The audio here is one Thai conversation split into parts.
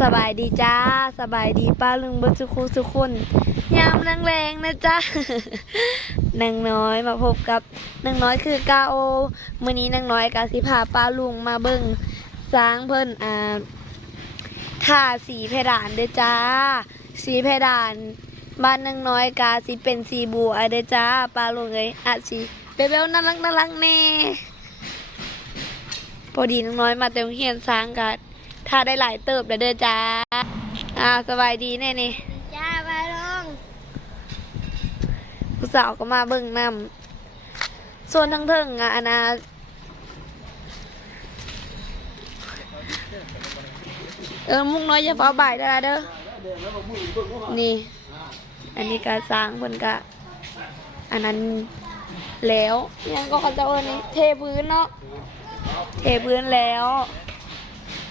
สบายดีจ้า สบายดีป้าลุงบุทุกคนทุกคนยามแรงๆนะจ๊ะนางน้อยมาพบกับนางน้อยคือกาโอมื้อนี้นางน้อยกาสิพาป้าลุงมาเบิ่งสร้างเพิ่นอ่าทาสีเพดานเด้อจ้า สีเพดานบ้านนางน้อยกาสิเป็นสีบัวเด้อจ้าป้าลุงเอ้ยอาสีเบลๆน่ารักน่ารักแน่พอดีนางน้อยมาเต็มเฮียนสร้างกัน ถ้าได้หลายเติบแล้วเด้อจ้าอ่าสบายดีแน่นี่จ้าบาลงผู้สาวก็มาเบิ่งนำส่วนทั้งเทิงอะอันนาเออมุกน้อยอย่าฟ้าบ่ายเด้อล่ะเด้อนี่ อันนี้ก็สร้างเพิ่นก็อันนั้นแล้วยังก็เขาจะเอิ้นนี่เทพื้นเนาะเทพื้นแล้ว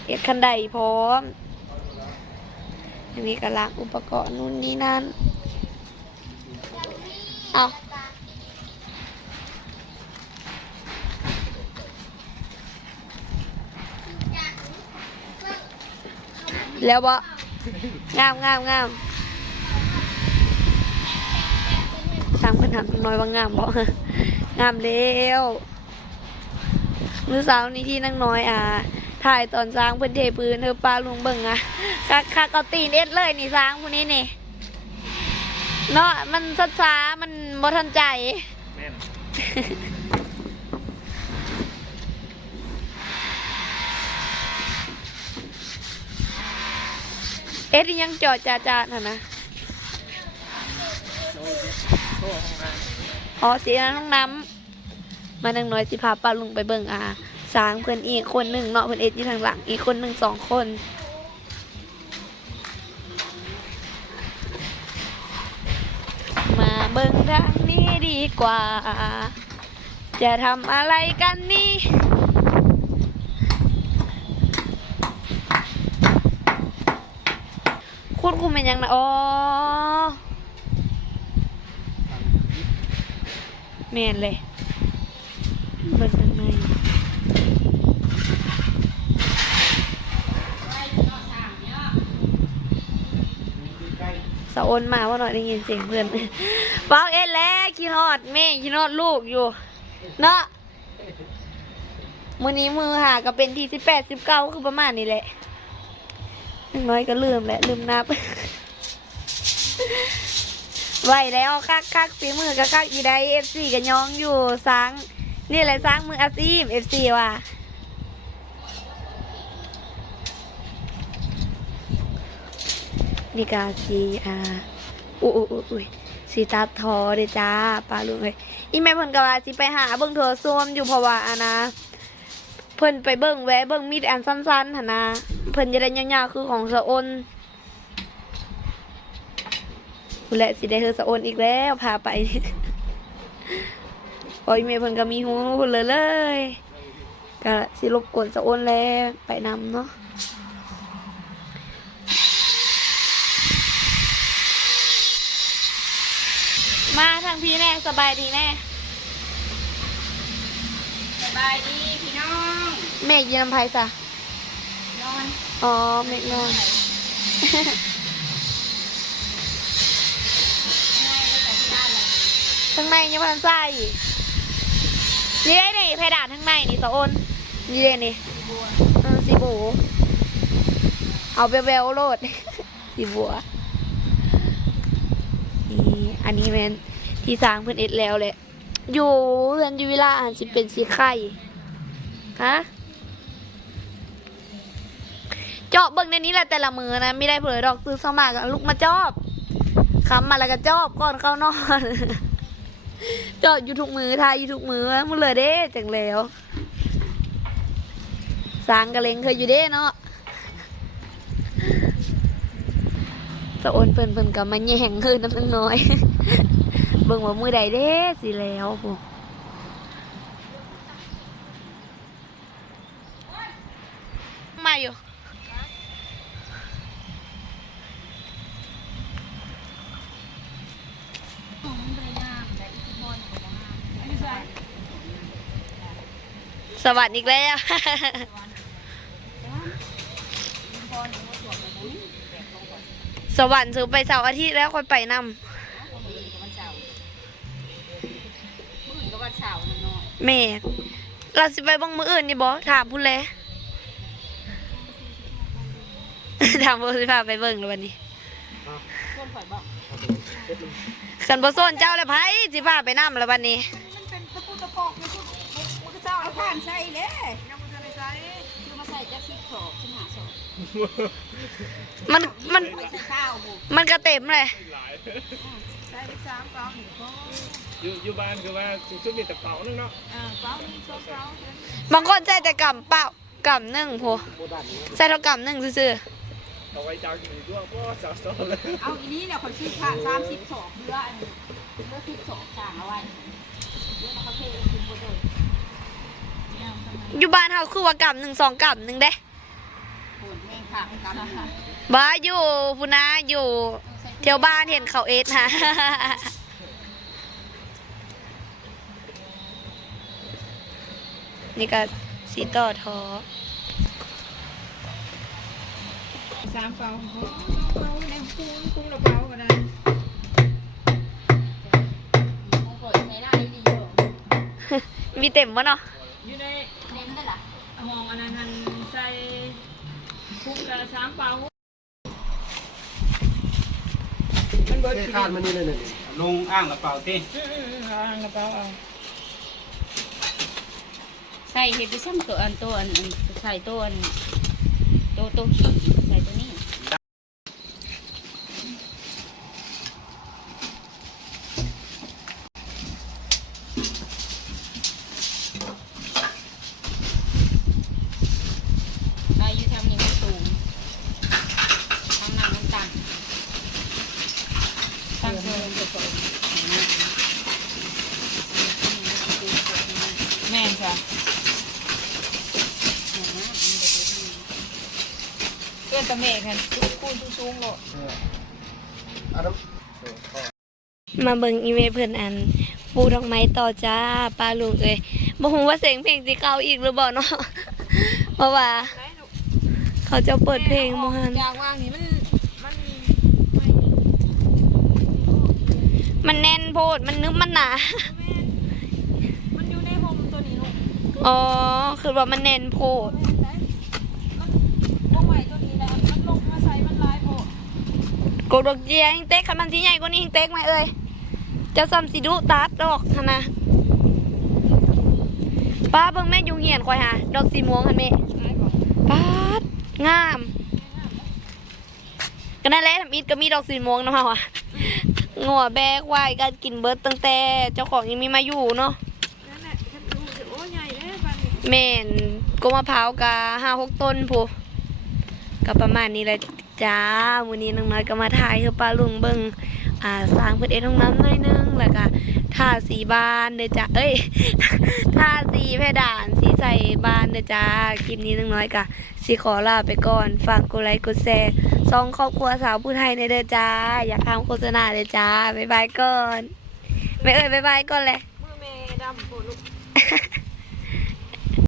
เอ็ดคันไดพร้อมอันนี้ก็ล้างอุปกรณ์นู่นนี่นั่น เอาแล้วบ่งามงามงามสางเพิ่นถามน้อยว่างามบ่งามแล้วมื้อเช้านี้ที่นั่งน้อยอ่า ถ่ายตอนสร้างเพิ่นเทพื้นเธอปลาลุงเบิ่งอะคักคักเอาตีนเอ็ดเลยนี่สร้างผู้นี้นี่เนาะมันช้าช้าๆมันบ่ทันใจแม่นเอ็ดยังจอดจาจาน่ะนะโซ่ห้องน้อ๋อสีนั้นห้องน้ำมานังน้อยสิพาป้าลุงไปเบิ่งอา สางเพิ่นอีกคนหนึ่งเนาะเพิ่นเอ็ดอยู่ทางหลัง อีกคนหนึ่งสองคนมาเบิ่งทางนี้ดีกว่า จะทำอะไรกันนี่คุณคุณเป็นยังนะอ๋อแม่นเลยเบิ่งข้างใน สะโอนมาว่าหน่อยได้ยินเสียงเพื่อนบอกเอ็ดแล้วคิดฮอดแม่คิดฮอดลูกอยู่ เนาะมือนี้มือหาก็เป็นที่สิบแปดสิบเก้าคือประมาณนี้แหละนึงน้อยก็ลืมแหละลืมนับไหวแล้วคักคักฝีมือก็คักอีได้เอฟซีกันยองอยู่สร้างนี่แหละสร้างมืออาชีพเอฟซีว่ะ นี่กาซีอ่าอุ้ยอุ้ยอุ้ยสีตาทอเด้จ้าปลาลุงเอ้ยอีแม่เพิ่นก็ว่าสิไปหาเบิ่งโทรซ่วมอยู่เพราะว่าอานะเพิ่นไปเบิ่งแวะเบิ่งมีดอันสั้นๆหั่นนะเพิ่นจะได้ยาวๆคือของสะอ้นคุณและสิได้เธอสะโอนอีกแล้วพาไปโอ้ยเมย์เพิ่นก็มีหูพุ่นเลยเลยก็สิรบกวนสะโอนแล้วไปนำเนาะ มาทางพี่แน่สบายดีแน่สบายดีพี่น้องเมฆยืนำไพซะนอนอ๋อเมฆนอนง่ายเลยแต่ที่บ้านเลยข้างในยังพันใส่นี่ได้นี่เพดานข้างในนี่สะโอนนี่เลยนี่บัวเออสีบูเอาเบลเบลโลดสีบัวนี่ อันนี้แมนที่สร้างเพื่อนเอ็ดแล้วแหละ อยู่เรือนยูวิลาอาจจะเป็นสีไข่ฮะเจาะเบิ่งในนี้แหละแต่ละมือนะไม่ได้เผลอดอกซื้อสมากลุกมาจอบคำมาแล้วก็จอบก่อนเข้านอนเจาะอยู่ทุกมือทายอยู่ทุกมือมุเลยเด้จังแล้วสางกระเลงเคยอยู่เด้เนาะ ตะโอนเพิ่นเพิ่นกับมาแย่งคือน้ำตั้งน้อย เบิ่งว่ามือใดเด้สิแล้วปุ๊มาอยู่ของมันเลยงามแต่อีกบอลของมันงามอันนี้สวยสวัสดีอีกแล้ว บอล สวรรค์ซื้อไปเสาร์อาทิตย์แล้วค่อยไปนำมื้ออื่นก็วันเสาร์มื้ออื่นก็วันเสาร์นั่นเนาะแม่เราสิไปเบ้างมืออื่นนี่บอถามพูดเลยถามว่าสิพาไปเบิ่งแล้ววันนี้คนข่อยบอกขันบ่โซนเจ้าแล้วไผสิพาไปนำแล้ววันนี้มันเป็นตะปูตะปอกมันก็มันก็เจ้าเอาผ่านใส่เด้ยังบ่ทันได้ใส่คือ มาใส่จักสิบสองสิบห้าสองมันมันไปสิบข้าวบุมันก็เต็มเลยหลายใส่ไปสามเก้าหนึ่งก็อยู่อยู่บ้านคือว่าชุดมีแต่เป๋านึงเนาะอ่าเก้าหนึ่งสองเก้าบางคนใส่แต่กำเปล่ากำหนึ่งโพใส่เท่ากำหนึ่งซื่อเอาไว้จ้างอยู่ด้วยเพราะว่าสาวโซเลยเอาอีนี้เนี่ยคนชื่อค่ะสามสิบสองเพื่ออันนี้เพื่อสิบสองจานเอาไว้เดี๋ยวเขาเทกินหมดเลยเนี่ยทำไมๆ อยู่บ้านเฮาคือว่ากำหนึ่งสองกำหนึ่งเด้ปวดแม่งค่ะกันค่ะบ้าอยู่พุนาอยู่เที่ยวบ้านเห็นเขาเอสฮะนี่ก็สีต่อท้อสามเปาเปาในคุ้งคุ้งละเปาก็ได้คงเปิดใช้ได้ดีอยู่มีเต็มวะเนาะ สามเปามันเบิดเทคานมันนี่เลยเนี่ยลุงอ้างกระเป๋าที่อืมๆเอากระเป๋าเอาใส่เห็ดไปซ้ำตัวอันตัวอันอันใส่ตัวอันตัวตัวขี่ใส่ตัวนี้ไปอยู่ทางนี้มันสูงทางนั้นมันต่ำตั้งเทิงแม่นจ้ะ เพื่ อนตะเมฆกันทุกคู่ทุกสูงโลดอันนั้นมาเบิ่งอีเมลเพื่อนอัน ปูดอกไม้ต่อจ้าปลาลุงเอ้ยบ่ฮู้ว่าเสียงเพลงสิเข้าอีกหรือบ่เนาะเพราะว่า เขาจะเปิดเพลงบ่ฮันยางว่างนี่มันมันมันแน่นโพดมันนึกมันหนามันอยู่ในโฮมตัวนี้ลูกอ๋อคือว่ามันแน่นโพด มันวงใหม่ตัวนี้แหละมันลงมาใส่มันลายโพด กดดอกเจียหิงเต็กคันมันสิใหญ่กว่านี้หิงเต็กไหมเอ้ยเจ้าซ้ำสิดุตัดดอกหั่นะป้าเบิ่งแม่ยุงเหียนข่อยหาดอกสีม่วงหั่นแม่ลายบอกปาดงามก็นั่นแหละทำอิดก็มีดอกสีม่วงนะว่ะงัวแบกไว้การกินเบิร์ดตั้งแต่ เจ้าของยังมีมาอยู่เนาะแหละฉันโอ้ใหญ่เมนก็มะพร้าวกะห้าหกต้นพูก็ประมาณนี้แหละ จ้าวันนี้น้องน้อยก็มาถ่ายคือปลาลุงเบิงอ่าสร้างเพื่อนเอ็ดห้องน้ำหน่อยนึงแล้วก็ทาสีบานเด้อจ้าเอ้ยทาสีเพดานสีใส่บานเด้อจ้าคลิปนี้น้องน้อยก็สิขอลาไปก่อนฝากกดไลค์กดแชร์ซองครอบครัวสาวผู้ไทยในเด้อจ้า อยากทำโฆษณาเด้อจ้าบ๊ายบายก่อนไม่เอ่ยบ๊ายบายก่อนเลย